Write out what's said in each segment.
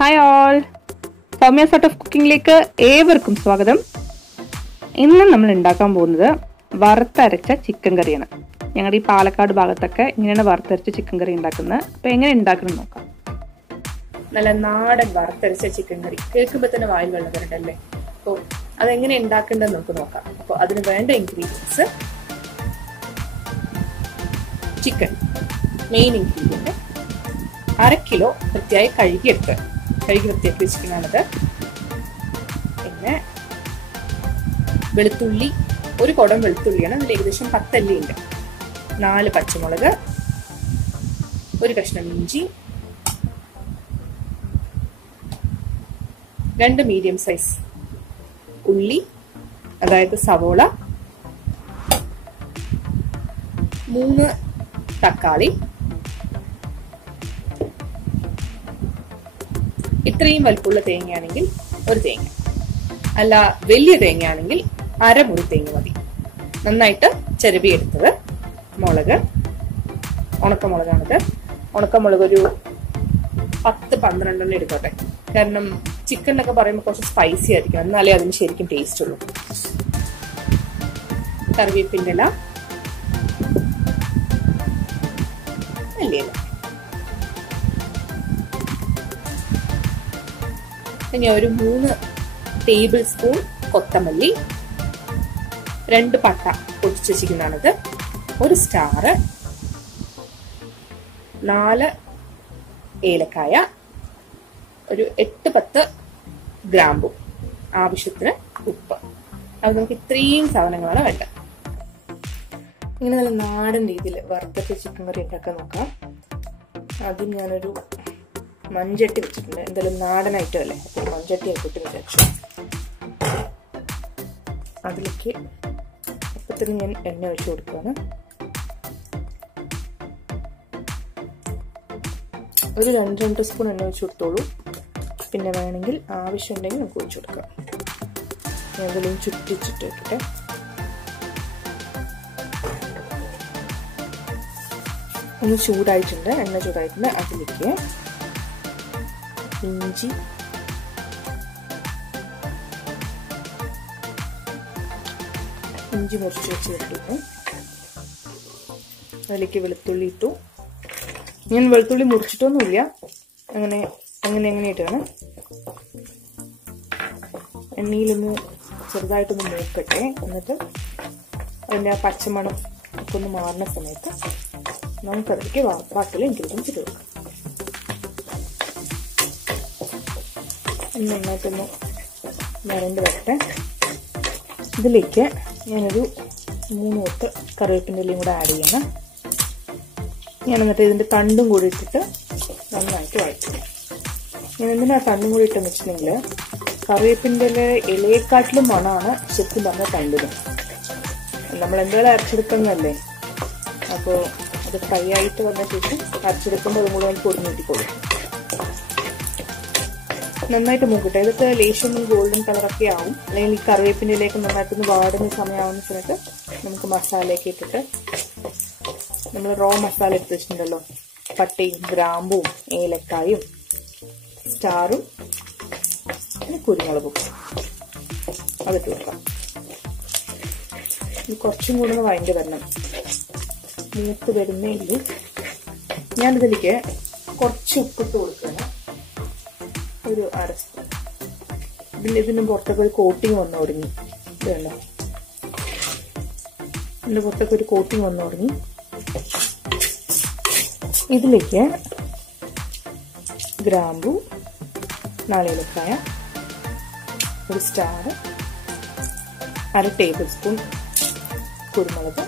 Hi all, Soumya's art of കുക്കിംഗിലേക്ക് ഏവർക്കും സ്വാഗതം. ഇന്ന് നമ്മൾ ഉണ്ടാക്കാൻ പോകുന്നത് വറുത്തരച്ച ചിക്കൻ കറിയാണ്. ഞങ്ങളുടെ ഈ പാലക്കാട് ഭാഗത്തൊക്കെ ഇങ്ങനെയാണ് വറുത്തരച്ച ചിക്കൻ കറി ഉണ്ടാക്കുന്നത്. അപ്പോൾ എങ്ങനെ ഉണ്ടാക്കണം നോക്കാം. നല്ല നാടൻ വറുത്തരച്ച ചിക്കൻ കറി കേൾക്കുമ്പോൾ തന്നെ വായിൽ വെള്ളം വരണ്ടല്ലേ. അപ്പോൾ അതെങ്ങനെ ഉണ്ടാക്കേണ്ടത് നമുക്ക് നോക്കാം. അപ്പോൾ അതിന് വേണ്ട ingredients: chicken, main ingredient 1/2 kilo വൃത്തിയായി കഴുകി വൃത്തിയാക്കി വെച്ചിരിക്കുന്നതാണത്. പിന്നെ വെളുത്തുള്ളി, ഒരു കുടം വെളുത്തുള്ളിയാണ്, അതിൽ ഏകദേശം 10 അല്ലി ഉണ്ട്. 4 പച്ചമുളക്, ഒരു കഷ്ണം ഇഞ്ചി, 2 മീഡിയം സൈസ് ഉള്ളി, അതായത് സവോള, 3 തക്കാളി. ഇത്രയും വലുപ്പമുള്ള തേങ്ങയാണെങ്കിൽ ഒരു തേങ്ങ, അല്ല വലിയ തേങ്ങയാണെങ്കിൽ 1/2 മുറി തേങ്ങ മതി. നന്നായിട്ട് ചിരവിയെടുത്തത്. മുളക്, ഉണക്കമുളകാണിത്. ഉണക്കമുളക് ഒരു 10-12 എടുത്തോട്ടെ, കാരണം ചിക്കൻ എന്നൊക്കെ പറയുമ്പോൾ കുറച്ച് സ്പൈസി ആയിരിക്കും, എന്നാലേ അതിന് ശരിക്കും ടേസ്റ്റ് ഉള്ളൂ. കറിവേപ്പിൻ്റെ ഇല, മല്ലിയില. ഇനി ഒരു 3 ടേബിൾ സ്പൂൺ കൊത്തമല്ലി, 2 പട്ട പൊടിച്ച് വെച്ചിരിക്കുന്നതാണിത്, 1 സ്റ്റാർ, 4 ഏലക്കായ, ഒരു 8-10 ഗ്രാമ്പു, ആവശ്യത്തിന് ഉപ്പ്. അത് നമുക്ക് ഇത്രയും സാധനങ്ങളാണ് വേണ്ടത്. ഇങ്ങനെ നല്ല നാടൻ രീതിയിൽ വറുത്തരച്ച ചിക്കൻ കറി ഉണ്ടാക്കാൻ നോക്കാം. ആദ്യം ഞാനൊരു മൺചട്ടി വെച്ചിട്ടുണ്ട്. എന്തായാലും നാടൻ ഐറ്റം അല്ലേ, അപ്പോൾ മൺചട്ടി ആയിക്കോട്ടെ വിചാരിച്ചു. അതിലേക്ക് അപ്പത്തിന് ഞാൻ എണ്ണ ഒഴിച്ചു കൊടുക്കുകയാണ്. ഒരു 2 സ്പൂൺ എണ്ണ ഒഴിച്ചു കൊടുത്തോളൂ. പിന്നെ വേണമെങ്കിൽ ആവശ്യമുണ്ടെങ്കിൽ നമുക്ക് ഒഴിച്ചു കൊടുക്കാം. ഞാൻ എന്തെങ്കിലും ചുറ്റിച്ചിട്ട് വെക്കട്ടെ. ഒന്ന് ചൂടായിട്ടുണ്ട്, എണ്ണ ചൂടായിട്ടുണ്ട്. അതിലേക്ക് ഇഞ്ചി, മുറിച്ച് വെച്ച് ഇട്ടു. അതിലേക്ക് വെളുത്തുള്ളി ഇട്ടു. ഞാൻ വെളുത്തുള്ളി മുറിച്ചിട്ടൊന്നുമില്ല, അങ്ങനെ ഇട്ടാണ്. എണ്ണയിലൊന്ന് ചെറുതായിട്ടൊന്ന് മൂക്കട്ടെ. എന്നിട്ട് അതിൻ്റെ ആ പച്ചമണം ഒക്കെ ഒന്ന് മാറുന്ന സമയത്ത് നമുക്കതിലേക്ക് ബാക്കിയുള്ള ഇൻഗ്രീഡിയൻസ് ഇട്ട് കൊടുക്കാം. നന്നായിട്ടൊന്ന് വരണ്ട് വരട്ടെ. ഇതിലേക്ക് ഞാനൊരു 3 കൊത്ത് കറിവേപ്പിൻ്റെ ഇലയും കൂടെ ആഡ് ചെയ്യണം. ഞാൻ എന്നിട്ട് ഇതിൻ്റെ തണ്ടും കൂടി ഇട്ടിട്ട് നന്നായിട്ട് വഴറ്റും. ഞാൻ എന്തിനാണ് തണ്ടും കൂടി ഇട്ടെന്ന് വെച്ചിട്ടുണ്ടെങ്കിൽ കറിവേപ്പിൻ്റെ ഇലയെക്കാട്ടിലും മണമാണ് ശരിക്കും പറഞ്ഞ തണ്ടിന്. നമ്മൾ എന്തായാലും അരച്ചെടുക്കുന്നതല്ലേ, അപ്പോൾ അത് ഫ്രൈ ആയിട്ട് വന്ന ശേഷം അരച്ചെടുക്കുമ്പോൾ അതും കൂടെ നമുക്ക് പൊടിഞ്ഞിട്ടിക്കോളും. നന്നായിട്ട് മൂക്കട്ടെ. ഇതൊക്കെ ലേശം ഗോൾഡൻ കളറൊക്കെ ആവും. അല്ലെങ്കിൽ ഈ കറിവേപ്പിൻ്റെയിലേക്ക് നന്നായിട്ടൊന്ന് വാടുന്ന സമയമാവുന്ന സമയത്ത് നമുക്ക് മസാലയൊക്കെ ഇട്ടിട്ട്, നമ്മൾ റോ മസാല എടുത്ത് വെച്ചിട്ടുണ്ടല്ലോ, പട്ടയും ഗ്രാമ്പും ഏലക്കായും സ്റ്റാറും പിന്നെ കുരുമുളകും, അതിട്ട് വെക്കാം. ഇത് കുറച്ചും കൂടെ ഒന്ന് വഴണ്ടി വരണം, മൂത്ത് വരുന്നേ ഉള്ളൂ. ഞാനിതിലേക്ക് കുറച്ച് ഉപ്പിട്ട് കൊടുക്കണം, ഒരു 1/2 സ്പൂൺ. ഇതിന് പുറത്തൊക്കെ ഒരു കോട്ടിങ് വന്നു തുടങ്ങി. ഇതുണ്ടോ, ഇതിന്റെ പുറത്തൊക്കെ ഒരു കോട്ടിങ് വന്നു തുടങ്ങി. ഇതിലേക്ക് ഗ്രാമ്പു, 4 ഏലക്കായ, 1 സ്റ്റാർ, 1/2 ടേബിൾ സ്പൂൺ കുരുമുളക്,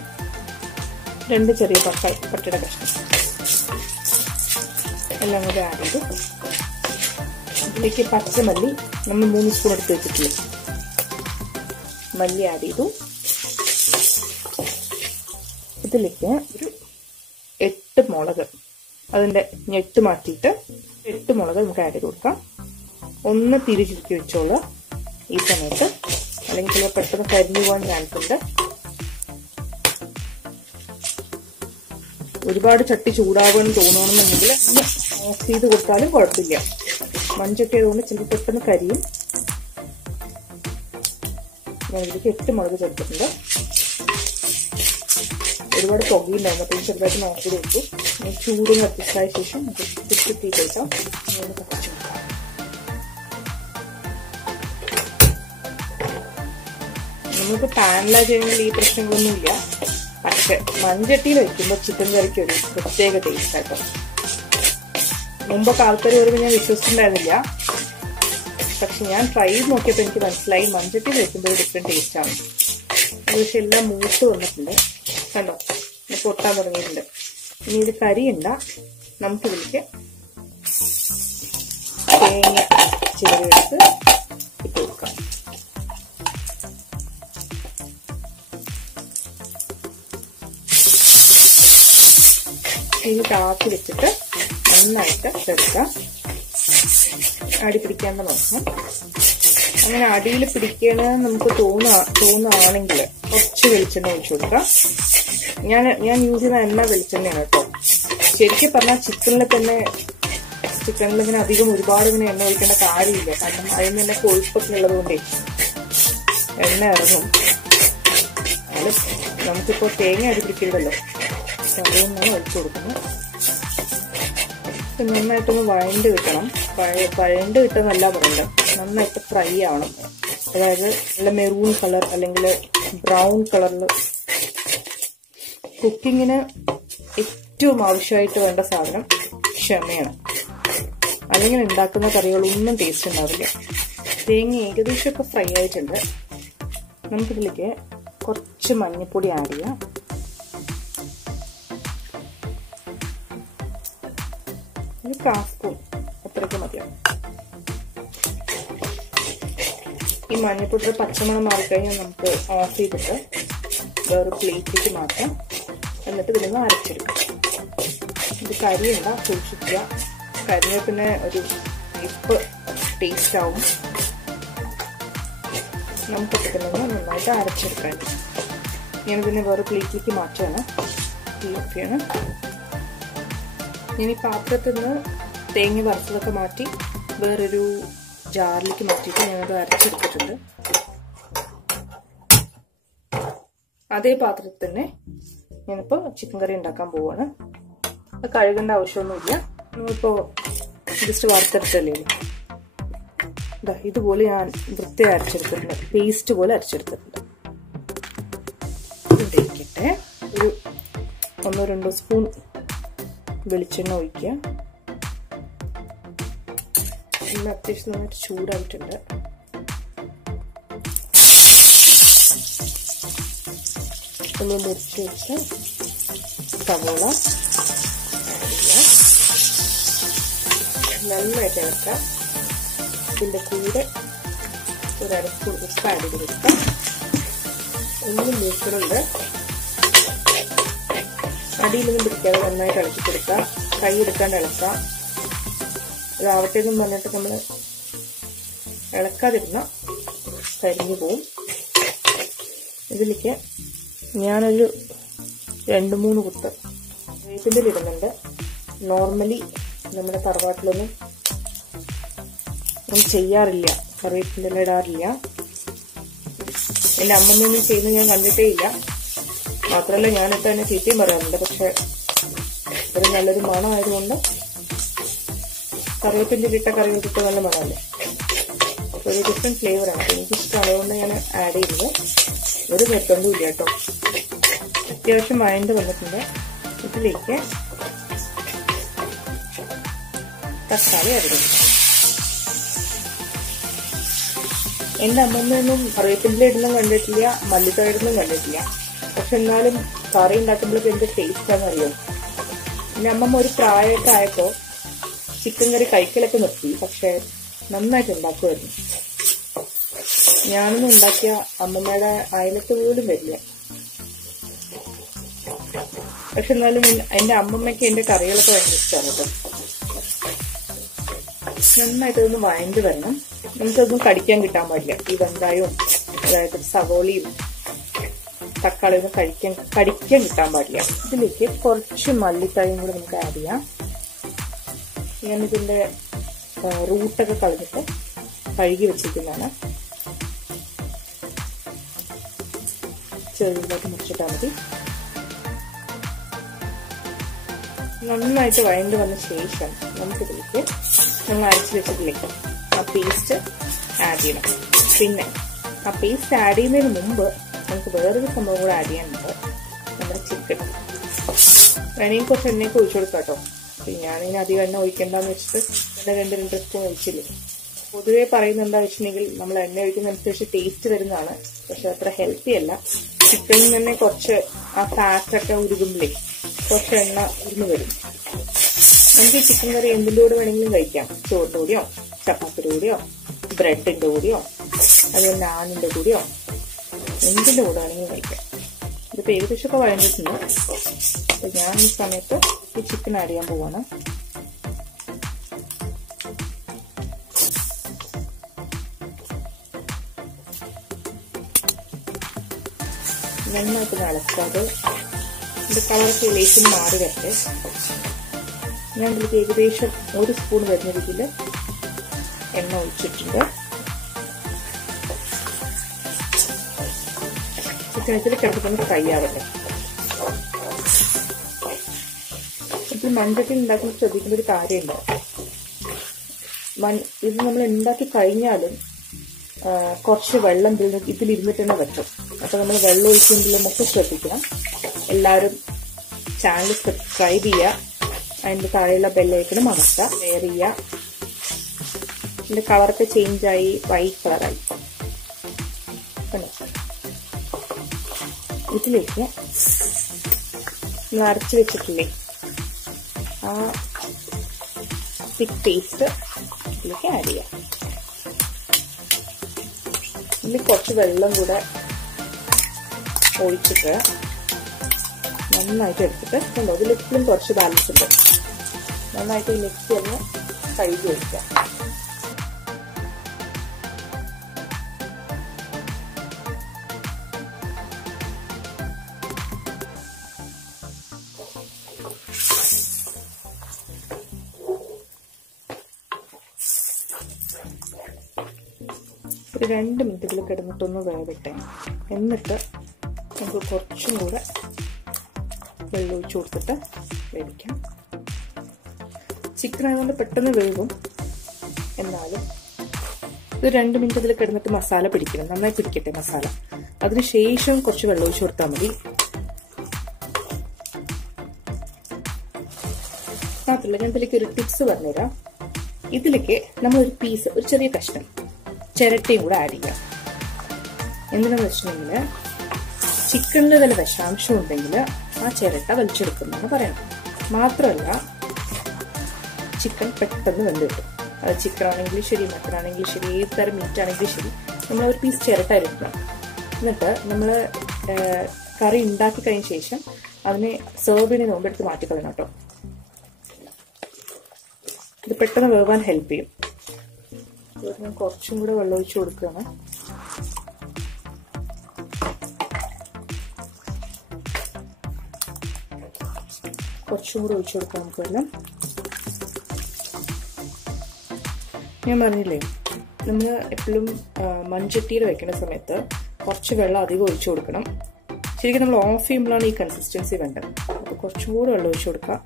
2 ചെറിയ പട്ടയുടെ കഷ്ണം എല്ലാം കൂടി ആഡ് ചെയ്തു. ഇതിലേക്ക് പച്ചമല്ലി നമ്മൾ 3 സ്പൂൺ എടുത്ത് വെച്ചിട്ടില്ലേ, മല്ലി ആഡ് ചെയ്തു. ഇതിലേക്ക് ഒരു 8 മുളക്, അതിൻ്റെ ഞെട്ട് മാറ്റിയിട്ട് 8 മുളക് നമുക്ക് ആഡ് ചെയ്ത് കൊടുക്കാം. ഒന്ന് തിരിച്ചിരിക്കി വെച്ചോളൂ ഈ സമയത്ത്, അല്ലെങ്കിൽ ചില പെട്ടെന്ന് കരിഞ്ഞു പോകാൻ ചാൻസ് ഉണ്ട്. ഒരുപാട് ചട്ടി ചൂടാവുമെന്ന് തോന്നണമെന്നുണ്ടെങ്കിൽ ഒന്ന് ഓഫ് ചെയ്ത് കൊടുത്താലും കുഴപ്പമില്ല. മൺചട്ടി ആയതുകൊണ്ട് ചിലപ്പോൾ പെട്ടെന്ന് കരിയും. ഞാൻ ഇതിലേക്ക് 8 മുളക് ചേർത്തിട്ടുണ്ട്. ഒരുപാട് പുകയുണ്ടായിരുന്നു, അപ്പോൾ ചെറുതായിട്ട് നോക്കി വെച്ചു. ചൂടും കത്തിച്ചായ ശേഷം കുത്തി കഴിക്കാം. നമുക്ക് പാനിലാണ് ചെയ്യണമെങ്കിൽ ഈ പ്രശ്നങ്ങളൊന്നുമില്ല. പക്ഷെ മൺചട്ടിയിൽ വെക്കുമ്പോൾ ചിക്കൻ കറിക്ക് ഒരു പ്രത്യേക ടേസ്റ്റ് ആട്ടോ. മുമ്പൊക്കെ ആൾക്കാർ വരുമ്പോൾ ഞാൻ വിശ്വസിച്ചിട്ടുണ്ടായിരുന്നില്ല. പക്ഷെ ഞാൻ ട്രൈ ചെയ്ത് നോക്കിയപ്പോൾ എനിക്ക് മനസ്സിലായി മൺചട്ടിയിൽ വെക്കുമ്പോൾ ഒരു ഡിഫറെൻറ്റ് ടേസ്റ്റാണ്. പക്ഷെ എല്ലാം മൂത്ത് വന്നിട്ടുണ്ട്, കണ്ടോ, പൊട്ടാൻ തുടങ്ങിയിട്ടുണ്ട്. ഇനി ഇത് കരിയണ്ട, നമുക്കിതിലേക്ക് തേങ്ങ ചിരവിയെടുത്ത് ഇട്ട് കൊടുക്കാം. ഇത് താത്തി വെച്ചിട്ട് നന്നായിട്ട് എടുക്കാം. അടി പിടിക്കാണ്ട് നോക്കണം. അങ്ങനെ അടിയിൽ പിടിക്കണമെന്ന് നമുക്ക് തോന്നുകയാണെങ്കിൽ കുറച്ച് വെളിച്ചെണ്ണ ഒഴിച്ചു കൊടുക്കാം. ഞാൻ യൂസ് ചെയ്യുന്ന എണ്ണ വെളിച്ചെണ്ണയാണ് കേട്ടോ. ശരിക്കും പറഞ്ഞാൽ ചിക്കനിൽ ഇങ്ങനെ അധികം ഒരുപാട് ഇങ്ങനെ എണ്ണ ഒഴിക്കേണ്ട കാര്യമില്ല. കാരണം അതിന് തന്നെ കൊഴുപ്പൊക്കെ ഉള്ളത് കൊണ്ടേ എണ്ണ ഇറങ്ങും. അത് നമുക്കിപ്പോൾ തേങ്ങ അടി പിടിക്കരുതല്ലോ, അതുകൊണ്ടാണ് ഒഴിച്ചു കൊടുക്കുന്നത്. നന്നായിട്ടൊന്ന് വഴണ്ട് കിട്ടണം. വഴണ്ട് കിട്ടുന്നല്ല പറയണ്ട, നന്നായിട്ട് ഫ്രൈ ആവണം. അതായത് നല്ല മെറൂൺ കളർ അല്ലെങ്കിൽ ബ്രൗൺ കളറിൽ. കുക്കിങ്ങിന് ഏറ്റവും ആവശ്യമായിട്ട് വേണ്ട സാധനം ക്ഷമയാണ്. അല്ലെങ്കിൽ ഉണ്ടാക്കുന്ന കറികളൊന്നും ടേസ്റ്റ് ഉണ്ടാവില്ല. തേങ്ങ ഏകദേശം ഒക്കെ ഫ്രൈ ആയിട്ടുണ്ട്. നമുക്കിതിലേക്ക് കുറച്ച് മഞ്ഞൾപ്പൊടി ആഡ് ചെയ്യാം. ഒരു 1/4 സ്പൂൺ അത്രയ്ക്ക് മതിയാവും. ഈ മഞ്ഞൾപ്പൊടിയുടെ പച്ചമണം മാറിക്കഴിഞ്ഞാൽ നമുക്ക് ഓഫ് ചെയ്തിട്ട് വേറെ പ്ലേറ്റിലേക്ക് മാറ്റാം. എന്നിട്ട് ഇതിലൊന്ന് അരച്ചെടുക്കാം. ഇത് കരിയണ്ട, സൂക്ഷിക്കുക. കരിഞ്ഞ പിന്നെ ഒരു ഇപ്പ് ടേസ്റ്റ് ആവും. നമുക്കൊക്കെ തന്നെ നന്നായിട്ട് അരച്ചെടുക്കാൻ. ഞാനിതിനെ വേറെ പ്ലേറ്റിലേക്ക് മാറ്റുകയാണ്. ഓക്കെയാണ്. ഞാൻ ഈ പാത്രത്തിൽ നിന്ന് തേങ്ങ വറുത്തതൊക്കെ മാറ്റി വേറൊരു ജാറിലേക്ക് മാറ്റിയിട്ട് ഞാനത് അരച്ചെടുത്തിട്ടുണ്ട്. അതേ പാത്രത്തിൽ തന്നെ ഞാനിപ്പോൾ ചിക്കൻ കറി ഉണ്ടാക്കാൻ പോവാണ്. അത് കഴുകേണ്ട ആവശ്യമൊന്നുമില്ല. നമ്മളിപ്പോൾ ജസ്റ്റ് വറുത്തെടുത്തല്ലേ, ഇതുപോലെ ഞാൻ വൃത്തിയായി അരച്ചെടുത്തിട്ടുണ്ട്. പേസ്റ്റ് പോലെ അരച്ചെടുത്തിട്ടുണ്ട്. ഇവിടെ ഇരിക്കട്ടെ. ഒരു 1-2 സ്പൂൺ വെളിച്ചെണ്ണ ഒഴിക്കുക. എണ്ണ അത്യാവശ്യം നന്നായിട്ട് ചൂടായിട്ടുണ്ട്. ഒന്ന് മുറിച്ച് വെച്ച് സവോള നന്നായിട്ട് ഇളക്കാം. ഇതിൻ്റെ കൂടെ ഒരു 1/2 സ്പൂൺ ഉപ്പ് ആഡ് ചെയ്ത് കൊടുക്കാം. ഒന്നും മൂക്കലുണ്ട്. അടിയിലൊന്നും പിടിക്കാതെ നന്നായിട്ട് ഇളക്കി കൊടുക്കുക. കൈ എടുക്കാണ്ട് ഇളക്കാം. ഇതാവട്ടേന്നും പറഞ്ഞിട്ട് നമ്മൾ ഇളക്കാതിരുന്ന കരിഞ്ഞു പോവും. ഇതിലേക്ക് ഞാനൊരു 2-3 കുത്ത് വേപ്പിൻ്റെ ഇടുന്നുണ്ട്. നോർമലി നമ്മുടെ തറവാട്ടിലൊന്നും ചെയ്യാറില്ല, കറിവേപ്പിൻ്റെ ഇടാറില്ല. എൻ്റെ അമ്മമ്മയൊന്നും ചെയ്യുന്നത് ഞാൻ കണ്ടിട്ടേ ഇല്ല. മാത്രമല്ല ഞാനിപ്പോൾ എന്നെ ചീത്തയും പറയാറുണ്ട്. പക്ഷെ ഒരു നല്ലൊരു മണമായതുകൊണ്ട് കറിവേപ്പിൻ്റെ ഇട്ട കറികൾക്കിട്ട് നല്ല മണമല്ലേ, ഒരു ഡിഫറെൻറ്റ് ഫ്ലേവറാണ്. എനിക്കിഷ്ടമാണ്, അതുകൊണ്ട് ഞാൻ ആഡ് ചെയ്തത്. ഒരു നിർബന്ധവും ഇല്ല കേട്ടോ. അത്യാവശ്യം വഴണ്ട് വന്നിട്ടുണ്ട്. ഇതിലേക്ക് തക്കാളി ആഡ് ചെയ്തു. എൻ്റെ അമ്മമ്മയൊന്നും കറിവേപ്പിൻ്റെ ഇടുന്നും കണ്ടിട്ടില്ല, മല്ലിത്തഴയൊന്നും കണ്ടിട്ടില്ല. പക്ഷെ എന്നാലും കറി ഉണ്ടാക്കുമ്പോഴേക്കും എന്ത് ടേസ്റ്റാണെന്ന് അറിയാം. എൻ്റെ അമ്മമ്മ ഒരു പ്രായമൊക്കെ ആയപ്പോൾ ചിക്കൻ കറി കഴിക്കലൊക്കെ നിർത്തി. പക്ഷെ നന്നായിട്ട് ഉണ്ടാക്കുമായിരുന്നു. ഞാനൊന്നും ഉണ്ടാക്കിയ അമ്മമ്മയുടെ അയലത്ത് പോലും വരില്ല. പക്ഷെ എന്നാലും എൻ്റെ അമ്മമ്മയ്ക്ക് എൻ്റെ കറികളൊക്കെ ഭയങ്കര ഇഷ്ടമാണ് കേട്ടോ. നന്നായിട്ട് ഇതൊന്ന് വഴണ്ട് വരണം. നമുക്കതൊന്നും കടിക്കാൻ കിട്ടാൻ പാടില്ല. ഈ വെങ്കായവും അതായത് സവോളയും തക്കാളിയൊന്നും കടിക്കാൻ കിട്ടാൻ പാടില്ല. ഇതിലേക്ക് കുറച്ച് മല്ലിത്തഴയും കൂടെ നമുക്ക് ആഡ് ചെയ്യാം. ഞാനിതിൻ്റെ റൂട്ടൊക്കെ കളഞ്ഞിട്ട് കഴുകി വെച്ചിരിക്കുന്നതാണ്. ചെറുതായിട്ട് മുറിച്ചിട്ടാൽ മതി. നന്നായിട്ട് വഴണ്ട് വന്ന ശേഷം നമുക്കിതിലേക്ക് നമ്മൾ അരച്ച് വെച്ചിട്ടിലേക്ക് ആ പേസ്റ്റ് ആഡ് ചെയ്യണം. പിന്നെ ആ പേസ്റ്റ് ആഡ് ചെയ്യുന്നതിന് മുമ്പ് നമുക്ക് വേറൊരു സംഭവം കൂടെ ആഡ് ചെയ്യാനുണ്ട്. നമ്മുടെ ചിക്കൻ വേണമെങ്കിൽ കുറച്ച് എണ്ണയൊക്കെ ഒഴിച്ചു കൊടുക്കാം കേട്ടോ. ഞാനിങ്ങനെ അധികം എണ്ണ ഒഴിക്കണ്ടെന്ന് വെച്ചിട്ട് എണ്ണ 2 സ്പൂൺ ഒഴിച്ചില്ലേ. പൊതുവേ പറയുന്നത് എന്താ വെച്ചിട്ടുണ്ടെങ്കിൽ നമ്മൾ എണ്ണ ഒഴിക്കുന്നതനുസരിച്ച് ടേസ്റ്റ് വരുന്നതാണ്. പക്ഷെ അത്ര ഹെൽത്തി അല്ല. ചിക്കനിൽ തന്നെ കുറച്ച് ആ ഫാറ്റൊക്കെ ഉരുകുമ്പോഴേ കുറച്ച് എണ്ണ ഉരുന്ന് വരും. നമുക്ക് ഈ ചിക്കൻ കറി എന്തിൻ്റെ കൂടെ വേണമെങ്കിലും കഴിക്കാം. ചോറിൻ്റെ കൂടെയോ ചപ്പാത്തിയുടെ കൂടെയോ ബ്രെഡിൻ്റെ കൂടെയോ അതുപോലെ നാനിൻ്റെ കൂടെയോ എന്തിൻ്റെ കൂടെ വേണമെങ്കിലും കഴിക്കാം. ഇതിപ്പോൾ ഏകദേശമൊക്കെ വഴങ്ങിയിട്ടുണ്ട്. അപ്പോൾ ഞാൻ ഈ സമയത്ത് ഈ ചിക്കൻ ആഡ് ചെയ്യാൻ പോവാണ്. നന്നായിട്ട് ഇളക്കാതെ ഇതിൻ്റെ കളറൊക്കെ ലേശം മാറി വരട്ടെ. ഞാൻ ഇതിലേക്ക് ഏകദേശം 1 സ്പൂൺ വരുന്ന രീതിയിൽ എണ്ണ ഒഴിച്ചിട്ടുണ്ട്. ചിക്കൻ ഇതിൽ കിടക്കുന്ന ഫ്രൈ ആവട്ടെ. ഇതിൽ മൺചട്ടിയിൽ ഉണ്ടാക്കുമ്പോൾ ശ്രദ്ധിക്കേണ്ട ഒരു കാര്യമുണ്ട്. ഇത് നമ്മൾ ഉണ്ടാക്കി കഴിഞ്ഞാലും കുറച്ച് വെള്ളം ഇതിലിരുന്നിട്ട് തന്നെ പറ്റും. അപ്പോൾ നമ്മൾ വെള്ളം ഒഴിക്കുമ്പോഴും ഒക്കെ ശ്രദ്ധിക്കണം. എല്ലാവരും ചാനൽ സബ്സ്ക്രൈബ് ചെയ്യുക. അതിൻ്റെ താഴെയുള്ള ബെല്ലൈക്കണും അമർത്തുക. ഷെയർ ചെയ്യുക. ഇതിൻ്റെ കളറൊക്കെ ചേഞ്ചായി വൈറ്റ് കളറായി. ഇതിലേക്ക് നമ്മൾ അരച്ച് വെച്ചിട്ടില്ലേ ആ തിക്ക് പേസ്റ്റ് ഇതിലേക്ക് ആഡ് ചെയ്യാം. ഇതിൽ കുറച്ച് വെള്ളം കൂടെ ഒഴിച്ചിട്ട് നന്നായിട്ട് എടുത്തിട്ട് കണ്ടോ ഇതിലെപ്പോഴും കുറച്ച് ബാലൻസ് ഉണ്ട്. നന്നായിട്ട് മിക്സി ഒന്ന് കഴുകി വയ്ക്കാം. ഒരു 2 മിനിറ്റിൽ കിടന്നിട്ടൊന്ന് വേവട്ടെ. എന്നിട്ട് നമുക്ക് കുറച്ചും കൂടെ വെള്ളം ഒഴിച്ച് കൊടുത്തിട്ട് വേവിക്കാം. ചിക്കൻ ആയതുകൊണ്ട് പെട്ടെന്ന് വേവും. എന്നാലും ഇത് 2 മിനിറ്റ് ഇതിൽ കിടന്നിട്ട് മസാല പിടിക്കണം. നന്നായി പിടിക്കട്ടെ മസാല. അതിനുശേഷം കുറച്ച് വെള്ളം ഒഴിച്ച് കൊടുത്താൽ മതി. മാത്രമല്ല ഞാൻ ഇതിലേക്ക് ഒരു ടിപ്സ് പറഞ്ഞുതരാം. ഇതിലേക്ക് നമ്മളൊരു പീസ്, ഒരു ചെറിയ കഷ്ണം ചിരട്ടയും കൂടെ ആഡ് ചെയ്യാം. എന്തിനാന്ന് വെച്ചിട്ടുണ്ടെങ്കിൽ ചിക്കനിൽ വല്ല വിഷാംശം ഉണ്ടെങ്കിൽ ആ ചിരട്ട വലിച്ചെടുക്കുന്നതാണ് പറയുന്നത്. മാത്രമല്ല ചിക്കൻ പെട്ടെന്ന് വെന്ത് കിട്ടും. അത് ചിക്കൻ ആണെങ്കിലും ശരി, മട്ടൺ ആണെങ്കിലും ശരി, ഏത് തരം മീറ്റ് ആണെങ്കിലും ശരി, നമ്മൾ ഒരു പീസ് ചിരട്ട അരിക്കണം. എന്നിട്ട് നമ്മൾ കറി ഉണ്ടാക്കി കഴിഞ്ഞ ശേഷം അതിനെ സെർവ് ചെയ്യുന്നതിന് മുമ്പ് എടുത്ത് മാറ്റിക്കളയണം കേട്ടോ. ഇത് പെട്ടെന്ന് വേവാൻ ഹെൽപ്പ് ചെയ്യും. ഞാൻ കുറച്ചും കൂടെ വെള്ളം ഒഴിച്ച് കൊടുക്കുകയാണ്. കുറച്ചും കൂടെ ഒഴിച്ചു കൊടുക്കാം നമുക്ക് വെള്ളം. ഞാൻ പറഞ്ഞില്ലേ നമ്മൾ എപ്പോഴും മൺചട്ടിയിൽ വെക്കുന്ന സമയത്ത് കുറച്ച് വെള്ളം അധികം ഒഴിച്ചു കൊടുക്കണം. ശരിക്കും നമ്മൾ ഓഫ് ചെയ്യുമ്പോഴാണ് ഈ കൺസിസ്റ്റൻസി വേണ്ടത്. അപ്പോൾ കുറച്ചും കൂടെ വെള്ളം ഒഴിച്ചു കൊടുക്കാം.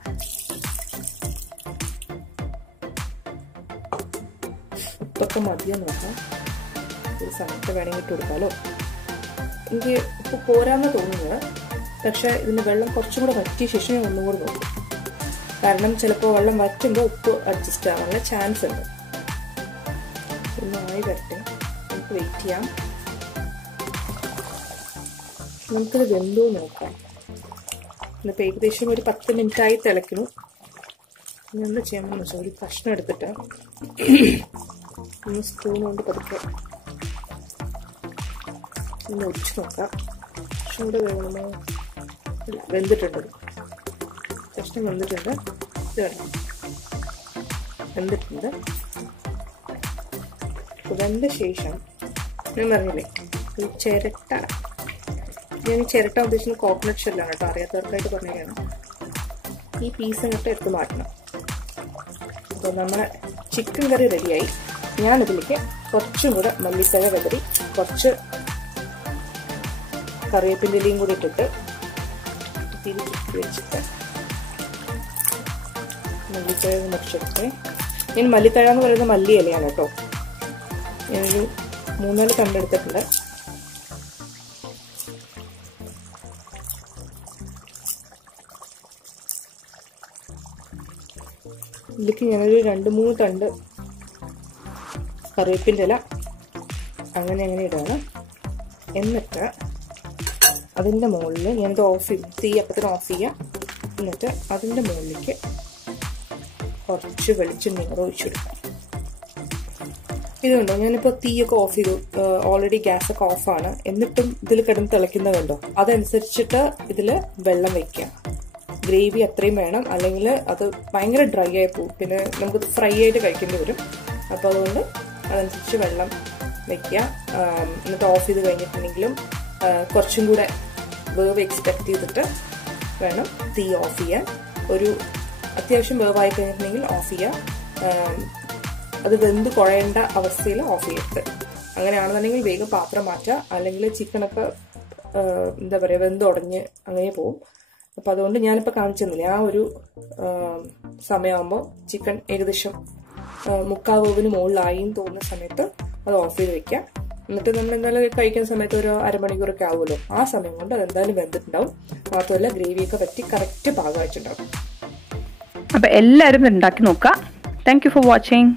ഉപ്പൊക്കെ മതിയെന്ന് നോക്കാം. ഒരു സമയത്ത് വേണമെങ്കിൽ ഇട്ട് കൊടുക്കാമല്ലോ. എനിക്ക് ഉപ്പ് പോരാന്ന് തോന്നുന്നത്. പക്ഷെ ഇതിന് വെള്ളം കുറച്ചും കൂടെ വറ്റിയ ശേഷം ഞാൻ ഒന്നും കൂടെ നോക്കും. കാരണം ചിലപ്പോൾ വെള്ളം വറ്റുമ്പോൾ ഉപ്പ് അഡ്ജസ്റ്റ് ആവാനുള്ള ചാൻസ് ഉണ്ട്. ഒന്നായി വരട്ടെ, നമുക്ക് വെയിറ്റ് ചെയ്യാം. നമുക്കിത് വെന്തോ നോക്കാം. ഇന്നിപ്പോൾ ഏകദേശം ഒരു 10 മിനിറ്റായി തിളയ്ക്കുന്നു. എന്താ ചെയ്യാമെന്ന് വെച്ചാൽ ഒരു കഷ്ണം എടുത്തിട്ട് ഒന്ന് സ്പൂൺ കൊണ്ട് പതുക്കെ ഒന്ന് ഒഴിച്ച് നോക്കാം. കഷ്ണം കൂടെ വേണമോ? ഇല്ല, വെന്തിട്ടുണ്ട്. കഷ്ണം വെന്തിട്ടുണ്ട്. ഇത് വേണം, വെന്തിട്ടുണ്ട്. വെന്ത ശേഷം ഞാൻ പറഞ്ഞില്ലേ ഈ ചിരട്ട, ഞാൻ ഈ ചിരട്ട ഉദ്ദേശിക്കുന്നത് കോക്കനട്ട് ഷെല്ലാണ് കേട്ടോ. അറിയാത്തവർക്കായിട്ട് പറഞ്ഞതാണ്. ഈ പീസ് അങ്ങോട്ട് എടുത്ത് മാറ്റണം. അപ്പോൾ നമ്മുടെ ചിക്കൻ കറി റെഡിയായി. ഞാനിതിലേക്ക് കുറച്ചും കൂടെ മല്ലിത്തഴ വെതറി കുറച്ച് കറിവേപ്പിൻ്റെ ഇലയും കൂടി ഇട്ടിട്ട് വെച്ചിട്ട് മല്ലിത്തഴ മുറിച്ചെടുത്ത്, ഞാൻ മല്ലിത്തഴ എന്ന് പറയുന്ന മല്ലി ഇലയാണ് കേട്ടോ. ഞാനൊരു 3-4 കണ്ടെടുത്തിട്ടുണ്ട്. ഇതിലേക്ക് ഞാനൊരു 2-3 തണ്ട് കറിവേപ്പിൻ്റെ ഇല അങ്ങനെ ഇടാണ്. എന്നിട്ട് അതിൻ്റെ മുകളിൽ ഞാനിത് ഓഫ് ചെയ്യും, തീ അപ്പത്തിന് ഓഫ് ചെയ്യാം. എന്നിട്ട് അതിൻ്റെ മുകളിലേക്ക് കുറച്ച് വെളിച്ചെണ്ണ ഒഴിച്ചു കൊടുക്കാം. ഇതുണ്ടോ, ഞാനിപ്പോൾ തീയൊക്കെ ഓഫ് ചെയ്തു, ഓൾറെഡി ഗ്യാസൊക്കെ ഓഫാണ്. എന്നിട്ടും ഇതിൽ കിടന്ന് തിളയ്ക്കുന്നത് കണ്ടോ. അതനുസരിച്ചിട്ട് ഇതിൽ വെള്ളം വയ്ക്കുക. ഗ്രേവി അത്രയും വേണം, അല്ലെങ്കിൽ അത് ഭയങ്കര ഡ്രൈ ആയി പോകും, പിന്നെ നമുക്ക് ഫ്രൈ ആയിട്ട് കഴിക്കേണ്ടി വരും. അപ്പോൾ അതുകൊണ്ട് അതനുസരിച്ച് വെള്ളം വയ്ക്കുക. എന്നിട്ട് ഓഫ് ചെയ്ത് കഴിഞ്ഞിട്ടുണ്ടെങ്കിലും കുറച്ചും കൂടെ വേവ് എക്സ്പെക്ട് ചെയ്തിട്ട് വേണം തീ ഓഫ് ചെയ്യാൻ. ഒരു അത്യാവശ്യം വേവായി കഴിഞ്ഞിട്ടുണ്ടെങ്കിൽ ഓഫ് ചെയ്യുക. അത് വെന്ത് കുഴയേണ്ട അവസ്ഥയിൽ ഓഫ് ചെയ്യരുത്. അങ്ങനെയാണെന്നുണ്ടെങ്കിൽ വേഗം പാത്രം മാറ്റുക, അല്ലെങ്കിൽ ചിക്കനൊക്കെ എന്താ പറയുക വെന്തുടഞ്ഞ് അങ്ങനെ പോവും. അപ്പം അതുകൊണ്ട് ഞാനിപ്പോൾ കാണിച്ചു തന്നില്ല, ആ ഒരു സമയമാകുമ്പോൾ ചിക്കൻ ഏകദേശം 3/4 വേവിന് മുകളിലായി എന്ന് തോന്നുന്ന സമയത്ത് അത് ഓഫ് ചെയ്ത് വെക്കാം. എന്നിട്ട് നമ്മൾ എന്തായാലും കഴിക്കുന്ന സമയത്ത് ഒരു അരമണിക്കൂറൊക്കെ ആവുമല്ലോ, ആ സമയം കൊണ്ട് അതെന്തായാലും വെന്തിട്ടുണ്ടാവും. മാത്രമല്ല ഗ്രേവിയൊക്കെ പറ്റി കറക്റ്റ് പാകമായിട്ടുണ്ടാവും. അപ്പം എല്ലാവരും ഉണ്ടാക്കി നോക്കുക. Thank you for watching.